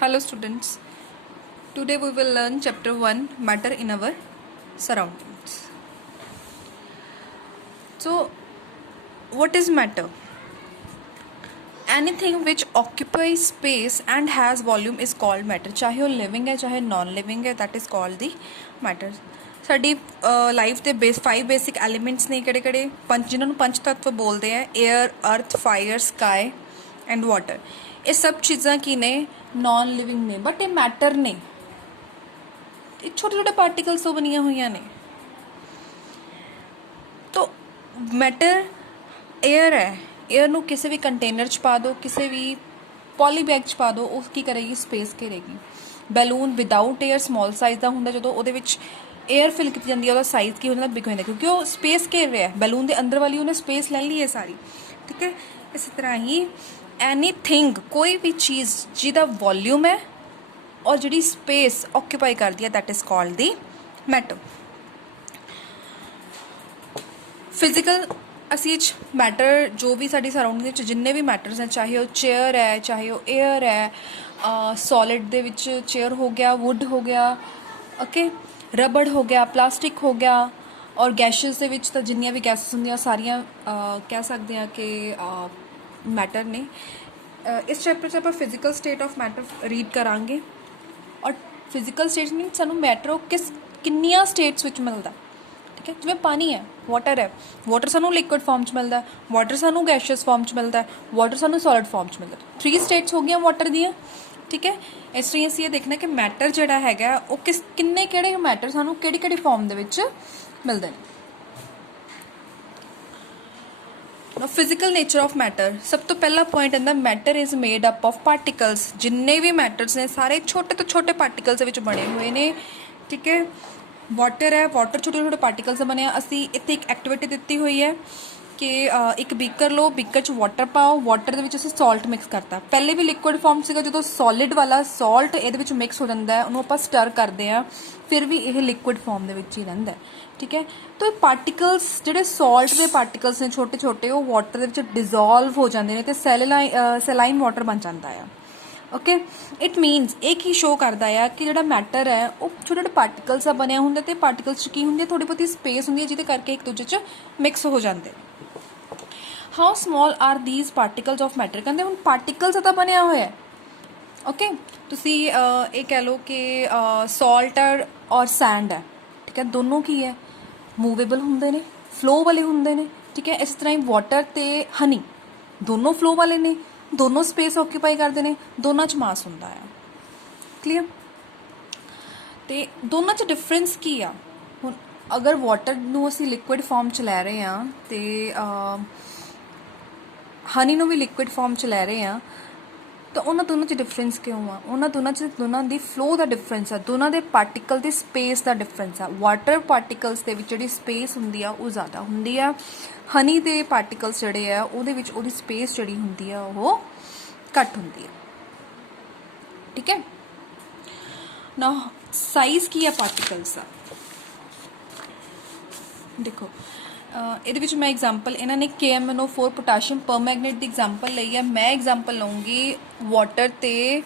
Hello students, today we will learn chapter 1 matter in our surroundings. So what is matter? Anything which occupies space and has volume is called matter. चाहे वो living है चाहे non living है, that is called the matter. ਸਾਡੀ life ਦੇ 5 basic elements ਨੇ ਕਿਹੜੇ ਪੰਜ ਜਿਨ੍ਹਾਂ ਨੂੰ ਪੰਜ ਤੱਤਵ ਬੋਲਦੇ ਆ 에ਅਰ ਅਰਥ ਫਾਇਰ ਸਕਾਈ ਐਂਡ ਵਾਟਰ। ਇਹ ਸਭ ਚੀਜ਼ਾਂ ਕੀ ਨੇ ਨॉन ਲਿਵਿੰਗ ਨੇ ਬਟ ਇਹ ਮੈਟਰ ਨੇ, ਇਹ ਛੋਟੇ ਛੋਟੇ ਪਾਰਟੀਕਲਸ ਤੋਂ ਬਣੀਆਂ ਹੋਈਆਂ ਨੇ। तो मैटर एयर है, एयर ਨੂੰ ਕਿਸੇ ਵੀ ਕੰਟੇਨਰ 'ਚ ਪਾ ਦਿਓ, ਕਿਸੇ ਵੀ ਪੋਲੀ ਬੈਗ 'ਚ ਪਾ ਦਿਓ, ਉਹ ਕੀ ਕਰੇਗੀ ਸਪੇਸ ਘੇਰੇਗੀ। Balloon without air small size ਦਾ ਹੁੰਦਾ, ਜਦੋਂ ਉਹਦੇ ਵਿੱਚ एयर ਫਿਲ ਕੀਤੀ ਜਾਂਦੀ ਹੈ ਉਹਦਾ ਸਾਈਜ਼ ਕੀ ਹੋ ਜਾਂਦਾ ਬਿਗ ਹੋ ਜਾਂਦਾ, ਕਿਉਂਕਿ ਉਹ ਸਪੇਸ ਘੇਰ ਰਿਹਾ ਹੈ। ਬੈਲੂਨ ਦੇ ਅੰਦਰ ਵਾਲੀ ਉਹਨੇ ਸਪੇਸ ਲੈ ਲਈ ਹੈ ਸਾਰੀ, ਠੀਕ ਹੈ। ਇਸੇ ਤਰ੍ਹਾਂ ਹੀ ਐਨੀਥਿੰਗ ਕੋਈ ਵੀ ਚੀਜ਼ ਜਿਹਦਾ ਵੋਲਿਊਮ ਹੈ ਔਰ ਜਿਹੜੀ ਸਪੇਸ ਆਕਿਊਪਾਈ ਕਰਦੀ ਹੈ that is called the matter. Physical ਅਸੀਂ ਮੈਟਰ ਜੋ ਵੀ ਸਾਡੀ ਸਰਾਊਂਡਿੰਗ ਵਿੱਚ ਜਿੰਨੇ ਵੀ ਮੈਟਰਸ ਹੈ, ਚਾਹੇ ਉਹ ਚੇਅਰ ਹੈ ਚਾਹੇ ਉਹ 에ਅਰ ਹੈ, ਸੋਲਿਡ ਦੇ ਵਿੱਚ ਚੇਅਰ ਹੋ ਗਿਆ, ਵੁੱਡ ਹੋ ਗਿਆ, ਓਕੇ, ਰਬੜ ਹੋ ਗਿਆ, ਪਲਾਸਟਿਕ ਹੋ ਗਿਆ, ਔਰ ਗੈਸਿਸ ਦੇ ਵਿੱਚ ਤਾਂ ਜਿੰਨੀਆਂ ਵੀ ਗੈਸਿਸ ਹੁੰਦੀਆਂ ਸਾਰੀਆਂ ਕਹਿ ਸਕਦੇ ਹਾਂ ਕਿ ਮੈਟਰ ਨੇ। ਇਸ ਚੈਪਟਰ 'ਚ ਆਪਾਂ physical state of matter read ਕਰਾਂਗੇ, ਔਰ ਫਿਜ਼ੀਕਲ ਸਟੇਟ ਮੀਨਸ ਸਾਨੂੰ ਮੈਟਰ ਕਿੰਨੀਆਂ ਸਟੇਟਸ ਵਿੱਚ ਮਿਲਦਾ, ਠੀਕ ਹੈ। ਜਿਵੇਂ ਪਾਣੀ ਹੈ, ਵਾਟਰ ਹੈ, ਵਾਟਰ ਸਾਨੂੰ ਲਿਕੁਇਡ ਫਾਰਮ 'ਚ ਮਿਲਦਾ, ਵਾਟਰ ਸਾਨੂੰ ਗੈਸ਼ੀਅਸ ਫਾਰਮ 'ਚ ਮਿਲਦਾ, ਵਾਟਰ ਸਾਨੂੰ ਸੋਲਿਡ ਫਾਰਮ 'ਚ ਮਿਲਦਾ। 3 ਸਟੇਟਸ ਹੋ ਗਈਆਂ ਵਾਟਰ ਦੀਆਂ, ਠੀਕ ਹੈ। ਇਸ ਲਈ ਅਸੀਂ ਇਹ ਦੇਖਣਾ ਕਿ ਮੈਟਰ ਜਿਹੜਾ ਹੈਗਾ ਉਹ ਕਿਹੜੇ ਮੈਟਰ ਸਾਨੂੰ ਕਿਹੜੀ ਫਾਰਮ ਦੇ ਵਿੱਚ ਮਿਲਦੇ ਨੇ। ਫਿਜ਼ੀਕਲ ਨੇਚਰ ਆਫ ਮੈਟਰ, ਸਭ ਤੋਂ ਪਹਿਲਾ ਪੁਆਇੰਟ ਹੁੰਦਾ matter is made up of particles. ਜਿੰਨੇ ਵੀ ਮੈਟਰਸ ਨੇ ਸਾਰੇ ਛੋਟੇ ਤੋਂ ਛੋਟੇ ਪਾਰਟੀਕਲਸ ਦੇ ਵਿੱਚ ਬਣੇ ਹੋਏ ਨੇ, ਠੀਕ ਹੈ। ਵਾਟਰ ਹੈ, ਵਾਟਰ ਛੋਟੇ ਛੋਟੇ ਪਾਰਟੀਕਲਸ ਦਾ ਬਣਿਆ। ਅਸੀਂ ਇੱਥੇ ਇੱਕ ਐਕਟੀਵਿਟੀ ਦਿੱਤੀ ਹੋਈ ਹੈ ਕਿ ਇੱਕ ਬੀਕਰ ਲਓ, ਬੀਕਰ 'ਚ ਵਾਟਰ ਪਾਓ, ਵਾਟਰ ਦੇ ਵਿੱਚ ਅਸੀਂ ਸਾਲਟ ਮਿਕਸ ਕਰਤਾ। ਪਹਿਲੇ ਵੀ ਲਿਕੁਇਡ ਫਾਰਮ ਸੀਗਾ, ਜਦੋਂ ਸੋਲਿਡ ਵਾਲਾ ਸਾਲਟ ਇਹਦੇ ਵਿੱਚ ਮਿਕਸ ਹੋ ਜਾਂਦਾ ਹੈ ਉਹਨੂੰ ਆਪਾਂ ਸਟਰ ਕਰਦੇ ਹਾਂ, ਫਿਰ ਵੀ ਇਹ ਲਿਕੁਇਡ ਫਾਰਮ ਦੇ ਵਿੱਚ ਹੀ ਰਹਿੰਦਾ, ਠੀਕ ਹੈ। ਤਾਂ ਇਹ ਪਾਰਟੀਕਲਸ ਜਿਹੜੇ ਸਾਲਟ ਦੇ ਪਾਰਟੀਕਲਸ ਨੇ ਛੋਟੇ ਛੋਟੇ, ਉਹ ਵਾਟਰ ਦੇ ਵਿੱਚ ਡਿਜ਼ੋਲਵ ਹੋ ਜਾਂਦੇ ਨੇ ਅਤੇ ਸੈਲਾਈਨ ਵਾਟਰ ਬਣ ਜਾਂਦਾ ਆ, ਓਕੇ। ਇਟ ਮੀਨਸ ਇਹ ਕੀ ਸ਼ੋ ਕਰਦਾ ਆ ਕਿ ਜਿਹੜਾ ਮੈਟਰ ਹੈ ਉਹ ਛੋਟੇ ਛੋਟੇ ਪਾਰਟੀਕਲਸ ਦਾ ਬਣਿਆ ਹੁੰਦਾ, ਅਤੇ ਪਾਰਟੀਕਲਸ 'ਚ ਕੀ ਹੁੰਦੀ ਹੈ ਥੋੜ੍ਹੀ ਬਹੁਤੀ ਸਪੇਸ ਹੁੰਦੀ ਹੈ ਜਿਹਦੇ ਕਰਕੇ ਇੱਕ ਦੂਜੇ 'ਚ ਮਿਕਸ ਹੋ ਜਾਂਦੇ। How small are these particles of matter, ਕਹਿੰਦੇ ਹੁਣ ਪਾਰਟੀਕਲਸ ਦਾ ਬਣਿਆ ਹੋਇਆ, ਓਕੇ। ਤੁਸੀਂ ਇਹ ਕਹਿ ਲਓ ਕਿ ਸਾਲਟ ਔਰ ਸੈਂਡ ਹੈ, ਠੀਕ ਹੈ। ਦੋਨੋਂ ਕੀ ਹੈ ਮੂਵੇਬਲ ਹੁੰਦੇ ਨੇ, ਫਲੋ ਵਾਲੇ ਹੁੰਦੇ ਨੇ, ਠੀਕ ਹੈ। ਇਸ ਤਰ੍ਹਾਂ ਹੀ ਵਾਟਰ ਅਤੇ ਹਨੀ ਦੋਨੋਂ ਫਲੋ ਵਾਲੇ ਨੇ, ਦੋਨੋਂ ਸਪੇਸ ਆਕਿਊਪਾਈ ਕਰਦੇ ਨੇ, ਦੋਨਾਂ 'ਚ ਮਾਸ ਹੁੰਦਾ ਆ, ਕਲੀਅਰ। ਅਤੇ ਦੋਨਾਂ 'ਚ ਡਿਫਰੈਂਸ ਕੀ ਆ? ਹੁਣ ਅਗਰ ਵਾਟਰ ਨੂੰ ਅਸੀਂ ਲਿਕੁਇਡ ਫਾਰਮ 'ਚ ਲੈ ਰਹੇ ਹਾਂ ਅਤੇ ਹਨੀ ਨੂੰ ਵੀ ਲਿਕੁਇਡ ਫਾਰਮ 'ਚ ਲੈ ਰਹੇ ਹਾਂ, ਤਾਂ ਉਹਨਾਂ ਦੋਨਾਂ 'ਚ ਡਿਫਰੈਂਸ ਕਿਉਂ ਆ? ਉਹਨਾਂ ਦੋਨਾਂ ਦੀ ਫਲੋ ਦਾ ਡਿਫਰੈਂਸ ਆ, ਦੋਨਾਂ ਦੇ ਪਾਰਟੀਕਲ ਦੀ ਸਪੇਸ ਦਾ ਡਿਫਰੈਂਸ ਆ। ਵਾਟਰ ਪਾਰਟੀਕਲਸ ਦੇ ਵਿੱਚ ਜਿਹੜੀ ਸਪੇਸ ਹੁੰਦੀ ਆ ਉਹ ਜ਼ਿਆਦਾ ਹੁੰਦੀ ਆ, ਹਨੀ ਦੇ ਪਾਰਟੀਕਲਸ ਜਿਹੜੇ ਆ ਉਹਦੇ ਵਿੱਚ ਉਹਦੀ ਸਪੇਸ ਜਿਹੜੀ ਹੁੰਦੀ ਆ ਉਹ ਘੱਟ ਹੁੰਦੀ ਆ, ਠੀਕ ਹੈ ਨਾ। ਸਾਈਜ਼ ਕੀ ਆ ਪਾਰਟੀਕਲਸ ਦਾ? ਦੇਖੋ ਇਹਦੇ ਵਿੱਚ ਮੈਂ ਐਗਜ਼ਾਮਪਲ ਇਹਨਾਂ ਨੇ KMnO4 ਪੋਟਾਸ਼ੀਅਮ ਪਰਮੈਂਗਨੇਟ ਦੀ ਐਗਜ਼ਾਮਪਲ ਲਈ ਹੈ। ਮੈਂ ਐਗਜ਼ਾਮਪਲ ਲਊਂਗੀ ਵਾਟਰ ਅਤੇ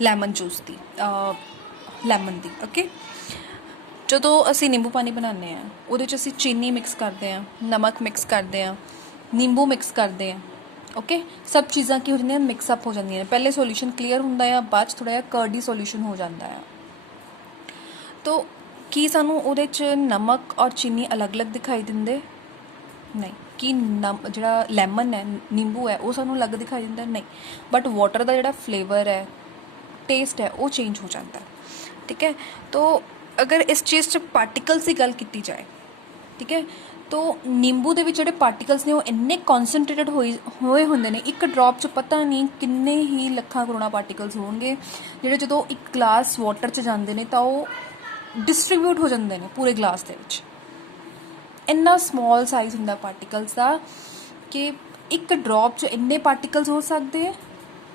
ਲੈਮਨ ਜੂਸ ਦੀ, ਲੈਮਨ ਦੀ, ਓਕੇ। ਜਦੋਂ ਅਸੀਂ ਨਿੰਬੂ ਪਾਣੀ ਬਣਾਉਂਦੇ ਹਾਂ ਉਹਦੇ 'ਚ ਅਸੀਂ ਚੀਨੀ ਮਿਕਸ ਕਰਦੇ ਹਾਂ, ਨਮਕ ਮਿਕਸ ਕਰਦੇ ਹਾਂ, ਨਿੰਬੂ ਮਿਕਸ ਕਰਦੇ ਹਾਂ, ਓਕੇ। ਸਭ ਚੀਜ਼ਾਂ ਕੀ ਹੋ ਜਾਂਦੀਆਂ ਮਿਕਸਅਪ ਹੋ ਜਾਂਦੀਆਂ ਨੇ। ਪਹਿਲੇ ਸੋਲਿਊਸ਼ਨ ਕਲੀਅਰ ਹੁੰਦਾ ਆ, ਬਾਅਦ 'ਚ ਥੋੜ੍ਹਾ ਜਿਹਾ ਕਰਡੀ ਸੋਲਿਊਸ਼ਨ ਹੋ ਜਾਂਦਾ ਆ। ਤੋ ਕੀ ਸਾਨੂੰ ਉਹਦੇ 'ਚ ਨਮਕ ਔਰ ਚੀਨੀ ਅਲੱਗ-ਅਲੱਗ ਦਿਖਾਈ ਦਿੰਦੇ? ਨਹੀਂ। ਕਿ ਜਿਹੜਾ ਲੈਮਨ ਹੈ, ਨਿੰਬੂ ਹੈ, ਉਹ ਸਾਨੂੰ ਅਲੱਗ ਦਿਖਾਈ ਦਿੰਦਾ? ਨਹੀਂ। ਬਟ ਵਾਟਰ ਦਾ ਜਿਹੜਾ ਫਲੇਵਰ ਹੈ, ਟੇਸਟ ਹੈ, ਉਹ ਚੇਂਜ ਹੋ ਜਾਂਦਾ, ਠੀਕ ਹੈ। ਤੋ ਅਗਰ ਇਸ ਚੀਜ਼ 'ਚ ਪਾਰਟੀਕਲਸ ਦੀ ਗੱਲ ਕੀਤੀ ਜਾਏ, ਠੀਕ ਹੈ, ਤੋ ਨਿੰਬੂ ਦੇ ਵਿੱਚ ਜਿਹੜੇ ਪਾਰਟੀਕਲਸ ਨੇ ਉਹ ਇੰਨੇ ਕੌਨਸਨਟਰੇਟਡ ਹੋਏ ਹੁੰਦੇ ਨੇ, ਇੱਕ ਡਰੋਪ 'ਚ ਪਤਾ ਨਹੀਂ ਕਿੰਨੇ ਹੀ ਲੱਖਾਂ ਕਰੋੜਾਂ ਪਾਰਟੀਕਲਸ ਹੋਣਗੇ, ਜਿਹੜੇ ਜਦੋਂ ਇੱਕ ਗਲਾਸ ਵਾਟਰ 'ਚ ਜਾਂਦੇ ਨੇ ਤਾਂ ਉਹ ਡਿਸਟਰੀਬਿਊਟ ਹੋ ਜਾਂਦੇ ਨੇ ਪੂਰੇ ਗਲਾਸ ਦੇ ਵਿੱਚ। ਇੰਨਾ ਸਮॉल ਸਾਈਜ਼ ਹੁੰਦਾ ਪਾਰਟੀਕਲਸ ਦਾ ਕਿ ਇੱਕ ਡਰੋਪ 'ਚ ਇੰਨੇ ਪਾਰਟੀਕਲਸ ਹੋ ਸਕਦੇ ਹੈ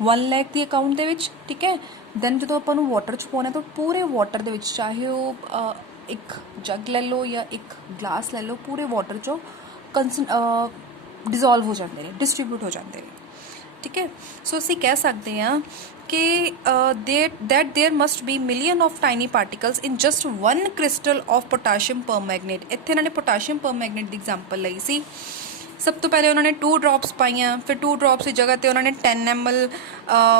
1 ਲੱਖ ਦੀ ਅਕਾਊਂਟ ਦੇ ਵਿੱਚ, ਠੀਕ ਹੈ। ਦੈਨ ਜਦੋਂ ਆਪਾਂ ਨੂੰ ਵਾਟਰ 'ਚ ਪਾਉਣਾ ਤਾਂ ਪੂਰੇ ਵਾਟਰ ਦੇ ਵਿੱਚ, ਚਾਹੇ ਉਹ ਇੱਕ ਜੱਗ ਲੈ ਲਓ ਜਾਂ ਇੱਕ ਗਲਾਸ ਲੈ ਲਓ, ਪੂਰੇ ਵਾਟਰ 'ਚੋਂ ਡਿਜ਼ੋਲਵ ਹੋ ਜਾਂਦੇ ਨੇ, ਡਿਸਟਰੀਬਿਊਟ ਹੋ ਜਾਂਦੇ ਨੇ, ठीक है। सो ਅਸੀਂ ਕਹਿ ਸਕਦੇ ਹਾਂ ਕਿ that there must be million of tiny particles in just one crystal of potassium permanganate। ਇੱਥੇ ਇਹਨਾਂ ਨੇ potassium permanganate ਦੀ ਐਗਜ਼ਾਮਪਲ ਲਈ ਸੀ। ਸਭ ਤੋਂ ਪਹਿਲੇ ਉਹਨਾਂ ਨੇ 2 ਡ੍ਰੌਪਸ ਪਾਈਆਂ, ਫਿਰ 2 ਡ੍ਰੌਪਸ ਦੀ ਜਗ੍ਹਾ ਤੇ ਉਹਨਾਂ ਨੇ 10 ml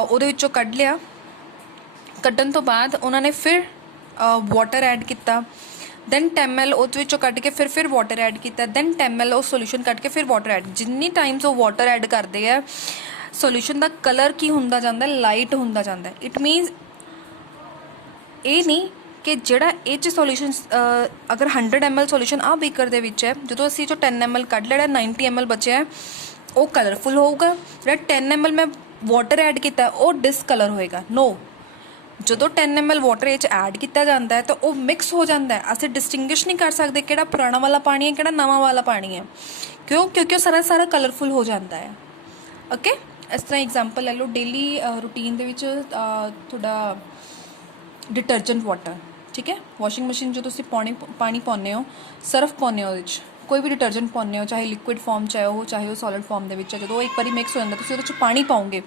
ਉਹਦੇ ਵਿੱਚੋਂ ਕੱਢ ਲਿਆ। ਕੱਢਣ ਤੋਂ ਬਾਅਦ ਉਹਨਾਂ ਨੇ ਫਿਰ ਵਾਟਰ ਐਡ ਕੀਤਾ, ਦੈਨ 10 ml ਉਹਦੇ ਵਿੱਚੋਂ ਕੱਢ ਕੇ ਫਿਰ ਵਾਟਰ ਐਡ ਕੀਤਾ, ਦੈਨ 10 ml ਉਹ ਸੋਲੂਸ਼ਨ ਕੱਢ ਕੇ ਫਿਰ ਵਾਟਰ ਐਡ। ਜਿੰਨੀ ਟਾਈਮਸ ਉਹ ਵਾਟਰ ਐਡ ਕਰਦੇ ਆ ਸੋਲੂਸ਼ਨ ਦਾ ਕਲਰ ਕੀ ਹੁੰਦਾ ਜਾਂਦਾ, ਲਾਈਟ ਹੁੰਦਾ ਜਾਂਦਾ। ਇਟ ਮੀਨਸ ਇਹ ਨਹੀਂ ਕਿ ਜਿਹੜਾ ਇਹ 'ਚ ਸੋਲੂਸ਼ਨ ਅਗਰ 100 ml ਸੋਲੂਸ਼ਨ ਆ ਬੀਕਰ ਦੇ ਵਿੱਚ ਹੈ, ਜਦੋਂ ਅਸੀਂ ਜੋ 10 ml ਕੱਢ ਲੈਣਾ 90 ml ਬਚਿਆ ਉਹ ਕਲਰਫੁਲ ਹੋਊਗਾ। ਜਿਹੜਾ 10 ml ਮੈਂ ਵਾਟਰ ਐਡ ਕੀਤਾ ਉਹ ਡਿਸਕਲਰ ਹੋਏਗਾ। ਨੋ, ਜਦੋਂ 10 ml ਵਾਟਰ ਇਹ 'ਚ ਐਡ ਕੀਤਾ ਜਾਂਦਾ ਹੈ ਤਾਂ ਉਹ ਮਿਕਸ ਹੋ ਜਾਂਦਾ ਹੈ। ਅਸੀਂ ਡਿਸਟਿੰਗੁਇਸ਼ ਨਹੀਂ ਕਰ ਸਕਦੇ ਕਿਹੜਾ ਪੁਰਾਣਾ ਵਾਲਾ ਪਾਣੀ ਹੈ ਕਿਹੜਾ ਨਵਾਂ ਵਾਲਾ ਪਾਣੀ ਹੈ। ਕਿਉਂਕਿ ਉਹ ਸਾਰਾ ਕਲਰਫੁਲ ਹੋ ਜਾਂਦਾ ਹੈ। ਓਕੇ, ਇਸ ਤਰ੍ਹਾਂ ਐਗਜ਼ਾਮਪਲ ਲੈ ਲਓ, ਡੇਲੀ ਰੂਟੀਨ ਦੇ ਵਿੱਚ ਤੁਹਾਡਾ ਡਿਟਰਜੈਂਟ ਵਾਟਰ, ਠੀਕ ਹੈ, ਵਾਸ਼ਿੰਗ ਮਸ਼ੀਨ ਜੋ ਤੁਸੀਂ ਪਾਣੀ ਪਾਉਂਦੇ ਹੋ, ਸਰਫ ਪਾਉਂਦੇ ਹੋ, ਉਹਦੇ 'ਚ ਕੋਈ ਵੀ ਡਿਟਰਜੈਂਟ ਪਾਉਂਦੇ ਹੋ, ਚਾਹੇ ਲਿਕੁਇਡ ਫਾਰਮ ਚਾਹੇ ਉਹ ਸੋਲਿਡ ਫਾਰਮ ਦੇ ਵਿੱਚ ਹੈ, ਜਦੋਂ ਉਹ ਇੱਕ ਵਾਰੀ ਮਿਕਸ ਹੋ ਜਾਂਦਾ ਤੁਸੀਂ ਉਹਦੇ 'ਚ ਪਾਣੀ ਪਾਓਗੇ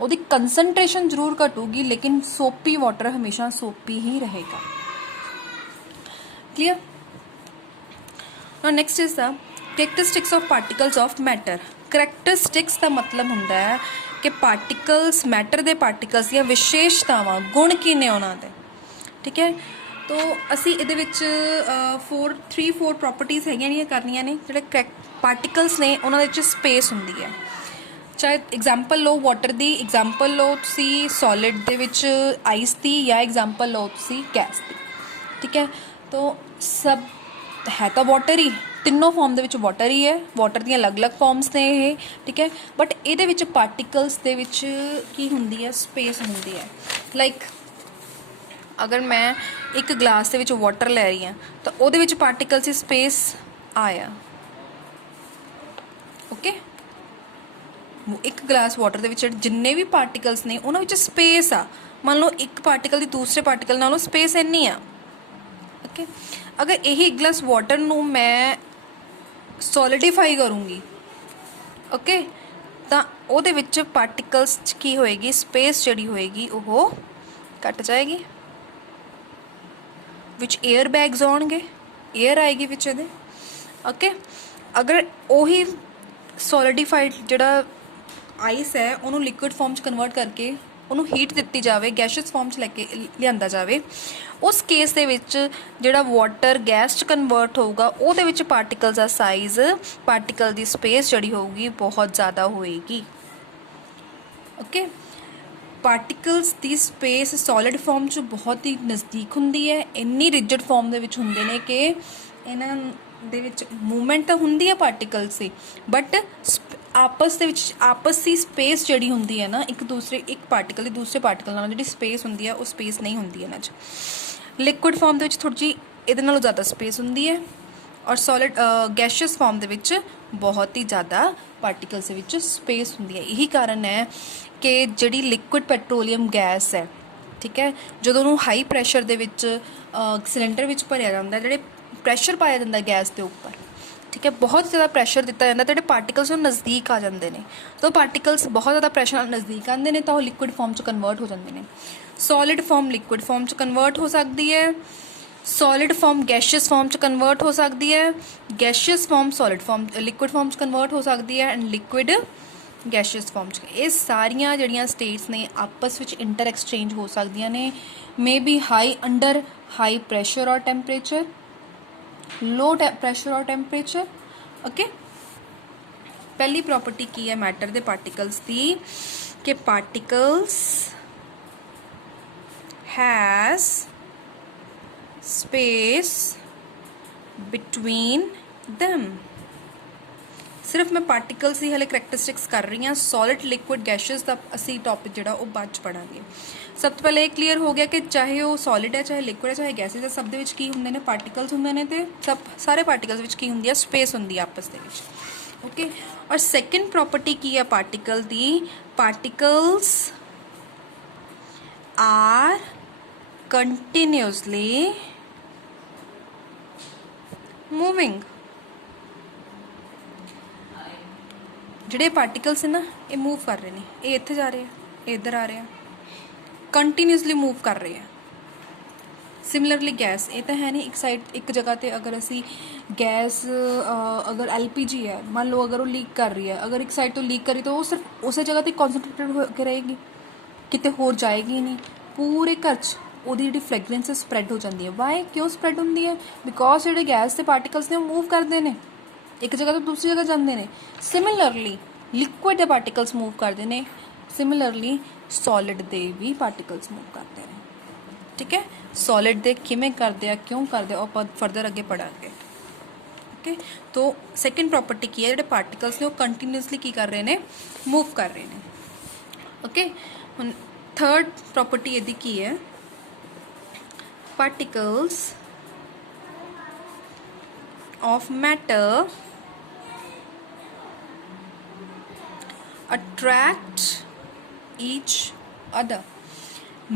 ਉਹਦੀ ਕੰਸਨਟ੍ਰੇਸ਼ਨ ਜ਼ਰੂਰ ਘਟੂਗੀ, ਲੇਕਿਨ ਸੋਪੀ ਵਾਟਰ ਹਮੇਸ਼ਾ ਸੋਪੀ ਹੀ ਰਹੇਗਾ। Clear. Next is the characteristics of particles of matter. Characteristics ਦਾ ਮਤਲਬ ਹੁੰਦਾ ਹੈ ਕਿ ਪਾਰਟੀਕਲਸ, ਮੈਟਰ ਦੇ ਪਾਰਟੀਕਲਸ ਦੀਆਂ ਵਿਸ਼ੇਸ਼ਤਾਵਾਂ, ਗੁਣ ਕੀ ਨੇ ਉਹਨਾਂ ਦੇ, ਠੀਕ ਹੈ। ਤੋ ਅਸੀਂ ਇਹਦੇ ਵਿੱਚ 3-4 ਪ੍ਰੋਪਰਟੀਜ਼ ਹੈਗੀਆਂ ਜਿਹੜੀਆਂ ਕਰਨੀਆਂ ਨੇ। ਜਿਹੜੇ ਪਾਰਟੀਕਲਸ ਨੇ ਉਹਨਾਂ ਦੇ ਵਿੱਚ ਸਪੇਸ ਹੁੰਦੀ ਹੈ। ਚਾਹੇ ਐਗਜ਼ਾਮਪਲ ਲਓ ਵਾਟਰ ਦੀ, ਐਗਜ਼ਾਮਪਲ ਲਓ ਤੁਸੀਂ ਸੋਲਿਡ ਦੇ ਵਿੱਚ ਆਈਸ ਦੀ, ਜਾਂ ਐਗਜ਼ਾਮਪਲ ਲਓ ਤੁਸੀਂ ਗੈਸ ਦੀ, ਠੀਕ ਹੈ। ਤੋ ਸਭ ਹੈ ਤਾਂ ਵਾਟਰ ਹੀ, ਤਿੰਨੋਂ ਫਾਰਮ ਦੇ ਵਿੱਚ ਵਾਟਰ ਹੀ ਹੈ। ਵਾਟਰ ਦੀਆਂ ਅਲੱਗ-ਅਲੱਗ ਫਾਰਮਸ ਨੇ ਇਹ, ਠੀਕ ਹੈ। ਬਟ ਇਹਦੇ ਵਿੱਚ ਪਾਰਟੀਕਲਸ ਦੇ ਵਿੱਚ ਕੀ ਹੁੰਦੀ ਹੈ, ਸਪੇਸ ਹੁੰਦੀ ਹੈ। ਲਾਈਕ ਅਗਰ ਮੈਂ ਇੱਕ ਗਲਾਸ ਦੇ ਵਿੱਚ ਵਾਟਰ ਲੈ ਰਹੀ ਹਾਂ ਤਾਂ ਉਹਦੇ ਵਿੱਚ ਪਾਰਟੀਕਲਸ ਦੀ ਸਪੇਸ ਆਇਆ। ਓਕੇ, ਇੱਕ ਗਲਾਸ ਵਾਟਰ ਦੇ ਵਿੱਚ ਜਿੰਨੇ ਵੀ ਪਾਰਟੀਕਲਸ ਨੇ ਉਹਨਾਂ ਵਿੱਚ ਸਪੇਸ ਆ। ਮੰਨ ਲਓ ਇੱਕ ਪਾਰਟੀਕਲ ਦੀ ਦੂਸਰੇ ਪਾਰਟੀਕਲ ਨਾਲੋਂ ਸਪੇਸ ਇੰਨੀ ਆ। ਓਕੇ, ਅਗਰ ਇਹੀ ਗਲਾਸ ਵਾਟਰ ਨੂੰ ਮੈਂ ਸੋਲਿਡੀਫਾਈ ਕਰੂੰਗੀ, ਓਕੇ, ਤਾਂ ਉਹਦੇ ਵਿੱਚ ਪਾਰਟੀਕਲਸ 'ਚ ਕੀ ਹੋਏਗੀ, ਸਪੇਸ ਜਿਹੜੀ ਹੋਏਗੀ ਉਹ ਘੱਟ ਜਾਏਗੀ। ਵਿੱਚ ਏਅਰ ਬੈਗਸ ਆਉਣਗੇ, ਏਅਰ ਆਏਗੀ ਵਿੱਚ ਇਹਦੇ। ਓਕੇ, ਅਗਰ ਉਹੀ ਸੋਲਿਡੀਫਾਈਡ ਜਿਹੜਾ ਆਈਸ ਹੈ ਉਹਨੂੰ ਲਿਕੁਇਡ ਫਾਰਮ 'ਚ ਕਨਵਰਟ ਕਰਕੇ ਉਹਨੂੰ ਹੀਟ ਦਿੱਤੀ ਜਾਵੇ, ਗੈਸ਼ੀਅਸ ਫਾਰਮ 'ਚ ਲੈ ਕੇ ਲਿਆਂਦਾ ਜਾਵੇ, ਉਸ ਕੇਸ ਦੇ ਵਿੱਚ ਜਿਹੜਾ ਵਾਟਰ ਗੈਸ 'ਚ ਕਨਵਰਟ ਹੋਊਗਾ ਉਹਦੇ ਵਿੱਚ ਪਾਰਟੀਕਲਸ ਦਾ ਸਾਈਜ਼, ਪਾਰਟੀਕਲ ਦੀ ਸਪੇਸ ਜਿਹੜੀ ਹੋਊਗੀ ਬਹੁਤ ਜ਼ਿਆਦਾ ਹੋਏਗੀ। ਓਕੇ, ਪਾਰਟੀਕਲਸ ਦੀ ਸਪੇਸ ਸੋਲਿਡ ਫਾਰਮ 'ਚ ਬਹੁਤ ਹੀ ਨਜ਼ਦੀਕ ਹੁੰਦੀ ਹੈ। ਇੰਨੀ ਰਿਜਿਡ ਫਾਰਮ ਦੇ ਵਿੱਚ ਹੁੰਦੇ ਨੇ ਕਿ ਇਹਨਾਂ ਦੇ ਵਿੱਚ ਮੂਵਮੈਂਟ ਤਾਂ ਹੁੰਦੀ ਹੈ ਪਾਰਟੀਕਲਸ ਦੀ, ਬਟ ਆਪਸ ਦੇ ਵਿੱਚ ਆਪਸੀ ਸਪੇਸ ਜਿਹੜੀ ਹੁੰਦੀ ਹੈ ਨਾ, ਇੱਕ ਪਾਰਟੀਕਲ ਦੀ ਦੂਸਰੇ ਪਾਰਟੀਕਲ ਨਾਲ ਜਿਹੜੀ ਸਪੇਸ ਹੁੰਦੀ ਹੈ ਉਹ ਸਪੇਸ ਨਹੀਂ ਹੁੰਦੀ ਇਹਨਾਂ 'ਚ। ਲਿਕੁਇਡ ਫਾਰਮ ਦੇ ਵਿੱਚ ਥੋੜ੍ਹੀ ਜਿਹੀ ਇਹਦੇ ਨਾਲੋਂ ਜ਼ਿਆਦਾ ਸਪੇਸ ਹੁੰਦੀ ਹੈ, ਔਰ ਸੋਲਿਡ ਗੈਸ਼ੀਅਸ ਫਾਰਮ ਦੇ ਵਿੱਚ ਬਹੁਤ ਹੀ ਜ਼ਿਆਦਾ ਪਾਰਟੀਕਲਸ ਦੇ ਵਿੱਚ ਸਪੇਸ ਹੁੰਦੀ ਹੈ। ਇਹੀ ਕਾਰਨ ਹੈ ਕਿ ਜਿਹੜੀ ਲਿਕੁਇਡ ਪੈਟਰੋਲੀਅਮ ਗੈਸ ਹੈ, ਠੀਕ ਹੈ, ਜਦੋਂ ਉਹਨੂੰ ਹਾਈ ਪ੍ਰੈਸ਼ਰ ਦੇ ਵਿੱਚ ਸਿਲੰਡਰ ਵਿੱਚ ਭਰਿਆ ਜਾਂਦਾ, ਜਿਹੜੇ ਪ੍ਰੈਸ਼ਰ ਪਾਇਆ ਜਾਂਦਾ ਗੈਸ ਦੇ ਉੱਪਰ, ਠੀਕ ਹੈ, ਬਹੁਤ ਜ਼ਿਆਦਾ ਪ੍ਰੈਸ਼ਰ ਦਿੱਤਾ ਜਾਂਦਾ, ਜਿਹੜੇ ਪਾਰਟੀਕਲਸ ਉਹ ਨਜ਼ਦੀਕ ਆ ਜਾਂਦੇ ਨੇ। ਤਾਂ ਪਾਰਟੀਕਲਸ ਬਹੁਤ ਜ਼ਿਆਦਾ ਪ੍ਰੈਸ਼ਰ ਨਾਲ ਨਜ਼ਦੀਕ ਆਉਂਦੇ ਨੇ ਤਾਂ ਉਹ ਲਿਕੁਇਡ ਫਾਰਮ 'ਚ ਕਨਵਰਟ ਹੋ ਜਾਂਦੇ ਨੇ। ਸੋਲਿਡ ਫਾਰਮ ਲਿਕੁਇਡ ਫਾਰਮ 'ਚ ਕਨਵਰਟ ਹੋ ਸਕਦੀ ਹੈ, ਸੋਲਿਡ ਫਾਰਮ ਗੈਸ਼ੀਅਸ ਫਾਰਮ 'ਚ ਕਨਵਰਟ ਹੋ ਸਕਦੀ ਹੈ, gaseous form solid form liquid form 'ਚ ਕਨਵਰਟ ਹੋ ਸਕਦੀ ਹੈ, ਐਂਡ ਲਿਕੁਇਡ ਗੈਸ਼ੀਅਸ ਫਾਰਮ 'ਚ। ਇਹ ਸਾਰੀਆਂ ਜਿਹੜੀਆਂ ਸਟੇਟਸ ਨੇ ਆਪਸ ਵਿੱਚ ਇੰਟਰ ਐਕਸਚੇਂਜ ਹੋ ਸਕਦੀਆਂ ਨੇ, may be under high pressure ਔਰ ਟੈਂਪਰੇਚਰ, लो प्रेशर और टेंपरेचर। ओके, पहली प्रॉपर्टी की है मैटर दे पार्टिकल्स दी कि particles has space between them. सिर्फ मैं पार्टिकल्स ही हले करैक्टरिस्टिक्स कर रही हाँ, सॉलिड लिक्विड गैशियस का असी टॉपिक जोड़ा वो बाद च पढ़ांगे। सब तो पहले ये क्लीयर हो गया कि चाहे वो सॉलिड है, चाहे लिक्विड है, चाहे गैसेस है, सब दे विच की हुंदे ने पार्टिकल्स हुंदे ने, ते सब सारे पार्टिकल्स विच की हुंदी है, स्पेस हुंदी है आपस दे विच। ओके, और सैकेंड प्रॉपर्टी की है पार्टिकल दी, पार्टिकल्स आर कंटिन्यूसली मूविंग। ਜਿਹੜੇ ਪਾਰਟੀਕਲਸ ਨੇ ਨਾ ਇਹ ਮੂਵ ਕਰ ਰਹੇ ਨੇ, ਇਹ ਇੱਥੇ ਜਾ ਰਹੇ ਆ, ਇਹ ਇੱਧਰ ਆ ਰਹੇ ਆ, ਕੰਟੀਨਿਊਸਲੀ ਮੂਵ ਕਰ ਰਹੇ ਆ। ਸਿਮਿਲਰਲੀ ਗੈਸ, ਇਹ ਤਾਂ ਹੈ ਨਹੀਂ ਇੱਕ ਸਾਈਡ ਇੱਕ ਜਗ੍ਹਾ ਤੇ ਅਗਰ ਅਸੀਂ ਗੈਸ ਅਗਰ LPG ਹੈ ਮੰਨ ਲਓ, ਅਗਰ ਉਹ ਲੀਕ ਕਰ ਰਹੀ ਹੈ, ਅਗਰ ਇੱਕ ਸਾਈਡ ਤੋਂ ਲੀਕ ਕਰੀ ਤਾਂ ਉਹ ਸਿਰਫ ਉਸੇ ਜਗ੍ਹਾ ਤੇ ਕਨਸੈਂਟਰੇਟਡ ਹੋ ਕੇ ਰਹੇਗੀ, ਕਿਤੇ ਹੋਰ ਜਾਏਗੀ ਨਹੀਂ। ਪੂਰੇ ਘਰ 'ਚ ਉਹਦੀ ਜਿਹੜੀ ਫ੍ਰੈਗਰੈਂਸ ਸਪਰੈਡ ਹੋ ਜਾਂਦੀ ਹੈ। ਵਾਈ, ਕਿਉਂ ਸਪਰੈਡ ਹੁੰਦੀ ਹੈ? ਬਿਕੋਜ਼ ਜਿਹੜੇ ਗੈਸ ਦੇ ਪਾਰਟੀਕਲਸ ਨੇ ਉਹ ਮੂਵ ਕਰਦੇ ਨੇ, ਇੱਕ ਜਗ੍ਹਾ ਤੋਂ ਦੂਸਰੀ ਜਗ੍ਹਾ ਜਾਂਦੇ ਨੇ। ਸਿਮਿਲਰਲੀ ਲਿਕੁਇਡ ਦੇ ਪਾਰਟੀਕਲਸ ਮੂਵ ਕਰਦੇ ਨੇ, ਸਿਮਿਲਰਲੀ ਸੋਲਿਡ ਦੇ ਵੀ ਪਾਰਟੀਕਲਸ ਮੂਵ ਕਰਦੇ ਨੇ। ਠੀਕ ਹੈ, ਸੋਲਿਡ ਦੇ ਕਿਵੇਂ ਕਰਦੇ ਆ, ਕਿਉਂ ਕਰਦੇ ਆ, ਉਹ ਆਪਾਂ ਫਰਦਰ ਅੱਗੇ ਪੜਾਂਗੇ। ਓਕੇ, ਤੋ ਸੈਕਿੰਡ ਪ੍ਰੋਪਰਟੀ ਕੀ ਹੈ? ਜਿਹੜੇ ਪਾਰਟੀਕਲਸ ਨੇ ਉਹ ਕੰਟੀਨਿਊਸਲੀ ਕੀ ਕਰ ਰਹੇ ਨੇ? ਮੂਵ ਕਰ ਰਹੇ ਨੇ। ਓਕੇ, ਹੁਣ ਥਰਡ ਪ੍ਰੋਪਰਟੀ ਇਹਦੀ ਕੀ ਹੈ? particles of matter attract each other।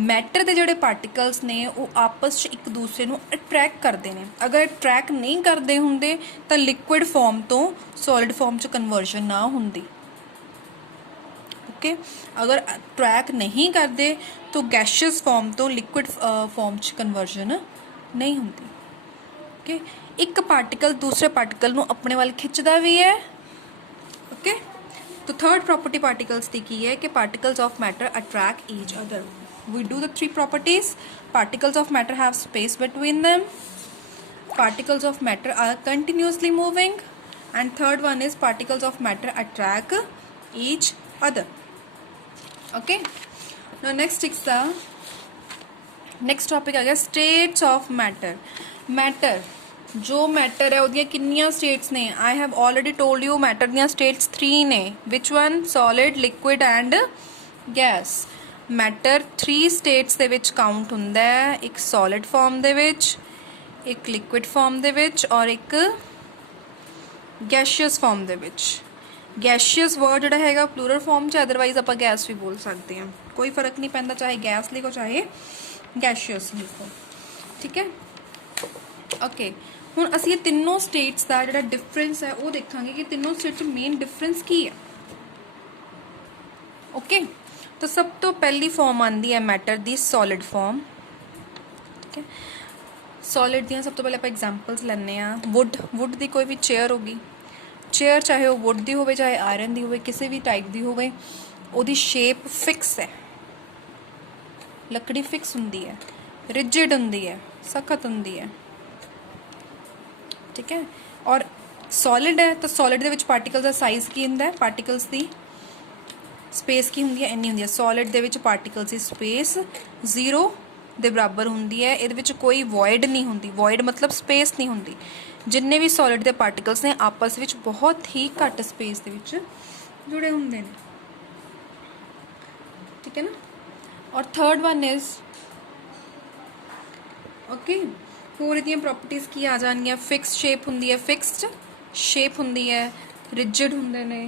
Matter ਦੇ ਜਿਹੜੇ ਪਾਰਟੀਕਲਸ ਨੇ ਉਹ ਆਪਸ 'ਚ ਇੱਕ ਦੂਸਰੇ ਨੂੰ ਅਟਰੈਕਟ ਕਰਦੇ ਨੇ। ਅਗਰ ਅਟਰੈਕਟ ਨਹੀਂ ਕਰਦੇ ਹੁੰਦੇ ਤਾਂ ਲਿਕੁਇਡ ਫਾਰਮ ਤੋਂ ਸੋਲਿਡ ਫਾਰਮ 'ਚ ਕਨਵਰਜਨ ਨਾ ਹੁੰਦੀ। ओके, अगर ट्रैक नहीं करते तो गैशियस फॉर्म तो लिक्विड फॉर्म च कन्वर्जन नहीं होती। ओके, एक पार्टिकल दूसरे पार्टिकल नू अपने वाल खिंचदा भी है। ओके, तो थर्ड प्रॉपर्टी पार्टिकल्स की है कि particles of matter attract each other. We do the three properties. Particles of matter have space between them, particles of matter are continuously moving, and third one is particles of matter attract each other। okay, now next is the next topic आ गया states of matter। matter जो matter है ਉਹਦੀਆਂ ਕਿੰਨੀਆਂ states ਨੇ? I have already told you matter ਦੀਆਂ states 3 ਨੇ। which one? solid, liquid and gas। matter 3 states ਦੇ ਵਿੱਚ ਕਾਊਂਟ ਹੁੰਦਾ ਹੈ, ਇੱਕ solid form ਦੇ ਵਿੱਚ, ਇੱਕ liquid form ਦੇ ਵਿੱਚ ਔਰ ਇੱਕ gaseous form ਦੇ ਵਿੱਚ। गैशियस वर्ड जोड़ा है प्लूरल फॉर्म च, अदरवाइज आप गैस भी बोल सकते हैं, कोई फर्क नहीं पैंदा, चाहे गैस लिखो चाहे गैशियस लिखो। ठीक है, ओके, हुण असीं ये तीनों स्टेट्स का जोड़ा डिफरेंस है वो देखांगे कि तीनों स्टेट्स मेन डिफरेंस की है। ओके, तो सब तो पहली फॉर्म आती है मैटर दी सॉलिड फॉर्म। ठीक है, सॉलिड दियां सब तो पहले आप एग्जाम्पल्स लैने आ। वुड दी कोई भी चेयर होगी, चेयर चाहे वो वुड दी होवे चाहे आयरन दी होवे, किसी भी टाइप दी होवे, ओदी शेप फिक्स है, लकड़ी फिक्स हुंदी है, रिजिड हुंदी है, सख्त हुंदी है। ठीक है, और सॉलिड है तो सॉलिड दे विच पार्टिकल्स दा साइज की हुंदा है, पार्टिकल्स दी स्पेस की हुंदी है, इन्नी हुंदी है। Solid they which particles the space 0 दे बराबर हुंदी है, इहदे विच कोई वॉइड नहीं हुंदी। वॉइड मतलब स्पेस नहीं हुंदी। जिन्ने भी सॉलिड के पार्टिकल्स ने आपस में बहुत ही घट स्पेस के विच जुड़े होंगे ने। ठीक है ना, और थर्ड वन इज ओके, होर इहदियां प्रॉपर्टीज की आ जाएंगी? फिक्स शेप होंगी है, फिक्सड शेप होंगी है, रिजिड होंगे ने।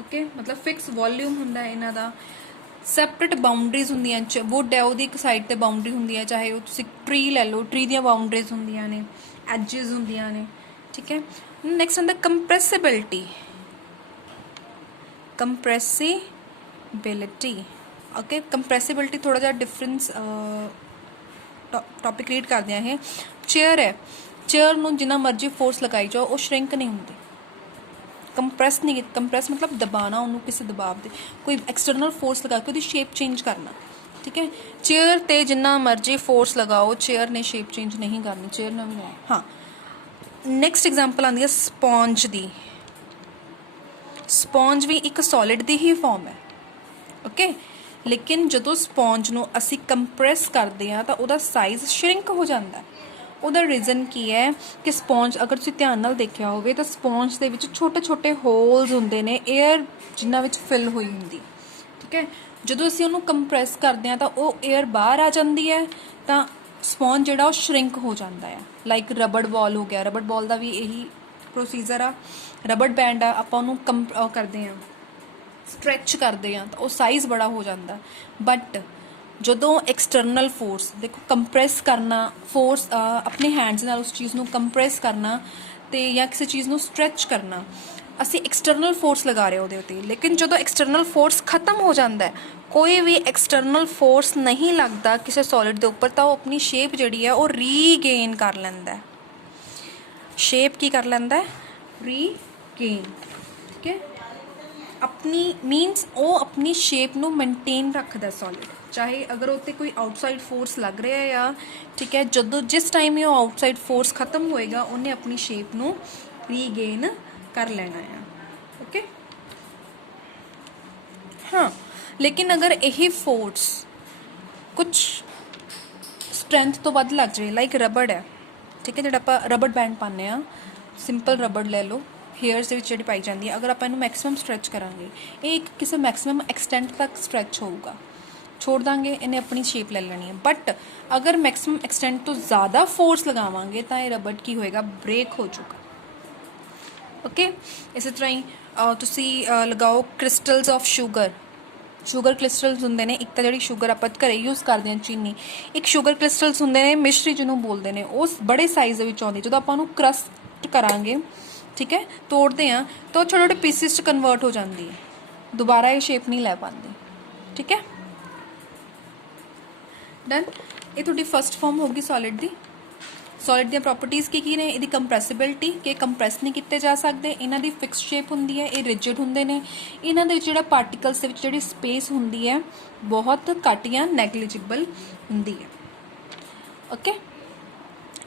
ओके, मतलब फिक्स वॉल्यूम होंदा है इन्हां दा। सैपरेट बाउंड्रीज होंदियां, वुड है ਉਹਦੀ एक साइड ते बाउंड्री होंदी है, चाहे वो तुसीं ट्री लै लो, ट्री ਦੀਆਂ बाउंड्रीज होंदियां ने, एजिज होंदियां ने। ठीक है, नैक्सट आंदा कंप्रैसिबिलिटी। कंप्रैसिबिलिटी ओके, कंप्रैसिबिलिटी थोड़ा जिहा डिफरेंस टॉपिक रीड करते हैं। चेयर है, चेयर नूं जिन्ना मर्जी फोर्स लगाई जाओ वो श्रिंक नहीं होंदी, कंप्रैस नहीं। कंप्रैस मतलब दबाना, उन्होंने किसी दबाव दे कोई एक्सटर्नल फोर्स लगा के उसकी शेप चेंज करना। ठीक है, चेयर ते जिन्ना मर्जी फोर्स लगाओ, चेयर ने शेप चेंज नहीं करनी, चेयर ने भी। हाँ, नैक्सट एग्जाम्पल आती है स्पॉन्ज दी। स्पॉन्ज भी एक सॉलिड दी ही फॉर्म है। ओके, लेकिन जो स्पॉन्ज नूं असी कंप्रैस करते हैं तो उसका साइज श्रिंक हो जाता है। ਉਹਦਾ ਰੀਜ਼ਨ ਕੀ ਹੈ ਕਿ ਸਪੌਂਜ ਅਗਰ ਤੁਸੀਂ ਧਿਆਨ ਨਾਲ ਦੇਖਿਆ ਹੋਵੇ ਤਾਂ ਸਪੌਂਜ ਦੇ ਵਿੱਚ ਛੋਟੇ ਛੋਟੇ ਹੋਲਸ ਹੁੰਦੇ ਨੇ, 에ਅਰ ਜਿਨ੍ਹਾਂ ਵਿੱਚ ਫਿਲ ਹੋਈ ਹੁੰਦੀ। ਠੀਕ ਹੈ, ਜਦੋਂ ਅਸੀਂ ਉਹਨੂੰ ਕੰਪਰੈਸ ਕਰਦੇ ਹਾਂ ਤਾਂ ਉਹ 에ਅਰ ਬਾਹਰ ਆ ਜਾਂਦੀ ਹੈ, ਤਾਂ ਸਪੌਂਜ ਜਿਹੜਾ ਉਹ ਸ਼ਰਿੰਕ ਹੋ ਜਾਂਦਾ ਹੈ। ਲਾਈਕ ਰਬੜ ਬਾਲ ਹੋ ਗਿਆ, ਰਬੜ ਬਾਲ ਦਾ ਵੀ ਇਹੀ ਪ੍ਰੋਸੀਜਰ ਆ। ਰਬੜ ਬੈਂਡ ਆ, ਆਪਾਂ ਉਹਨੂੰ ਕਰਦੇ ਹਾਂ, ਸਟਰੈਚ ਕਰਦੇ ਹਾਂ ਤਾਂ ਉਹ ਸਾਈਜ਼ ਬੜਾ ਹੋ ਜਾਂਦਾ। ਬਟ ਜਦੋਂ एक्सटर्नल फोर्स देखो, कंप्रैस करना फोर्स अपने हैंड्स नाल उस चीज़ नूं कंप्रैस करना ते या किसी चीज़ नूं स्ट्रैच करना, ਅਸੀਂ ਐਕਸਟਰਨਲ ਫੋਰਸ ਲਗਾ ਰਹੇ ਉਹਦੇ ਉੱਤੇ, ਲੇਕਿਨ ਜਦੋਂ ਐਕਸਟਰਨਲ ਫੋਰਸ ਖਤਮ ਹੋ ਜਾਂਦਾ ਹੈ, ਕੋਈ ਵੀ ਐਕਸਟਰਨਲ ਫੋਰਸ ਨਹੀਂ ਲੱਗਦਾ ਕਿਸੇ ਸੋਲਿਡ ਦੇ ਉੱਪਰ, ਤਾਂ ਉਹ ਆਪਣੀ ਸ਼ੇਪ ਜਿਹੜੀ ਹੈ ਉਹ ਰੀਗੇਨ ਕਰ ਲੈਂਦਾ ਹੈ। ਸ਼ੇਪ ਕੀ ਕਰ ਲੈਂਦਾ ਹੈ? ਰੀਗੇਨ। ਠੀਕ ਹੈ, ਆਪਣੀ ਮੀਨਸ ਉਹ ਆਪਣੀ ਸ਼ੇਪ ਨੂੰ ਮੇਨਟੇਨ ਰੱਖਦਾ ਸੋਲਿਡ, ਚਾਹੇ ਅਗਰ ਉੱਤੇ ਕੋਈ ਆਊਟਸਾਈਡ ਫੋਰਸ ਲੱਗ ਰਿਹਾ ਆ। ਠੀਕ ਹੈ, ਜਦੋਂ ਜਿਸ ਟਾਈਮ ਹੀ ਉਹ ਆਊਟਸਾਈਡ ਫੋਰਸ ਖਤਮ ਹੋਏਗਾ, ਉਹਨੇ ਆਪਣੀ ਸ਼ੇਪ ਨੂੰ ਰੀਗੇਨ ਕਰ ਲੈਣਾ ਆ। ਓਕੇ, ਹਾਂ, ਲੇਕਿਨ ਅਗਰ ਇਹੀ ਫੋਰਸ ਕੁਛ ਸਟਰੈਂਥ ਤੋਂ ਵੱਧ ਲੱਗ ਜਾਵੇ, ਲਾਈਕ ਰਬੜ ਹੈ, ਠੀਕ ਹੈ, ਜਿਹੜਾ ਆਪਾਂ ਰਬੜ ਬੈਂਡ ਪਾਉਂਦੇ ਹਾਂ, ਸਿੰਪਲ ਰਬੜ ਲੈ ਲਓ, ਹੇਅਰਸ ਦੇ ਵਿੱਚ ਜਿਹੜੀ ਪਾਈ ਜਾਂਦੀ ਹੈ, ਅਗਰ ਆਪਾਂ ਇਹਨੂੰ ਮੈਕਸਿਮਮ ਸਟਰੈਚ ਕਰਾਂਗੇ, ਇਹ ਇੱਕ ਕਿਸੇ ਮੈਕਸਿਮਮ ਐਕਸਟੈਂਟ ਤੱਕ ਸਟਰੈਚ ਹੋਊਗਾ, ਛੋੜ ਦਾਂਗੇ, ਇਹਨੇ ਆਪਣੀ ਸ਼ੇਪ ਲੈ ਲੈਣੀ ਹੈ। ਬਟ ਅਗਰ ਮੈਕਸਿਮਮ ਐਕਸਟੈਂਟ ਤੋਂ ਜ਼ਿਆਦਾ ਫੋਰਸ ਲਗਾਵਾਂਗੇ ਤਾਂ ਇਹ ਰਬੜ ਕੀ ਹੋਏਗਾ? ਬ੍ਰੇਕ ਹੋ ਜਾਊਗਾ। ਓਕੇ, ਇਸੇ ਤਰ੍ਹਾਂ ਹੀ ਤੁਸੀਂ ਲਗਾਓ crystals of sugar. Sugar crystals ਹੁੰਦੇ ਨੇ, ਇੱਕ ਤਾਂ ਜਿਹੜੀ ਸ਼ੂਗਰ ਆਪਾਂ ਘਰੇ ਯੂਜ਼ ਕਰਦੇ ਹਾਂ ਚੀਨੀ, ਇੱਕ ਸ਼ੂਗਰ ਕ੍ਰਿਸਟਲਸ ਹੁੰਦੇ ਨੇ ਮਿਸ਼ਰੀ ਜਿਹਨੂੰ ਬੋਲਦੇ ਨੇ, ਉਹ ਬੜੇ ਸਾਈਜ਼ ਦੇ ਵਿੱਚ ਆਉਂਦੀ। ਜਦੋਂ ਆਪਾਂ ਉਹਨੂੰ ਕਰਸਟ ਕਰਾਂਗੇ, ਠੀਕ ਹੈ, ਤੋੜਦੇ ਹਾਂ, ਤਾਂ ਉਹ ਛੋਟੇ ਛੋਟੇ ਪੀਸਿਸ 'ਚ ਕਨਵਰਟ ਹੋ ਜਾਂਦੀ ਹੈ, ਦੁਬਾਰਾ ਇਹ ਸ਼ੇਪ ਨਹੀਂ ਲੈ ਪਾਉਂਦੀ। ਠੀਕ ਹੈ, ਡਨ। ਇਹ ਤੁਹਾਡੀ ਫਸਟ ਫਾਰਮ ਹੋਗੀ ਸੋਲਿਡ ਦੀ। ਸੋਲਿਡ ਦੀਆਂ ਪ੍ਰੋਪਰਟੀਜ਼ ਕੀ ਨੇ? ਇਹਦੀ ਕੰਪਰੈਸਿਬਿਲਿਟੀ, ਕਿ ਕੰਪਰੈਸ ਨਹੀਂ ਕੀਤੇ ਜਾ ਸਕਦੇ, ਇਹਨਾਂ ਦੀ ਫਿਕਸ ਸ਼ੇਪ ਹੁੰਦੀ ਹੈ, ਇਹ ਰਿਜਿਡ ਹੁੰਦੇ ਨੇ, ਇਹਨਾਂ ਦੇ ਵਿੱਚ ਜਿਹੜਾ ਪਾਰਟੀਕਲਸ ਦੇ ਵਿੱਚ ਜਿਹੜੀ ਸਪੇਸ ਹੁੰਦੀ ਹੈ ਬਹੁਤ ਘੱਟ ਜਾਂ ਨੈਗਲੀਜੀਬਲ ਹੁੰਦੀ ਹੈ। ਓਕੇ,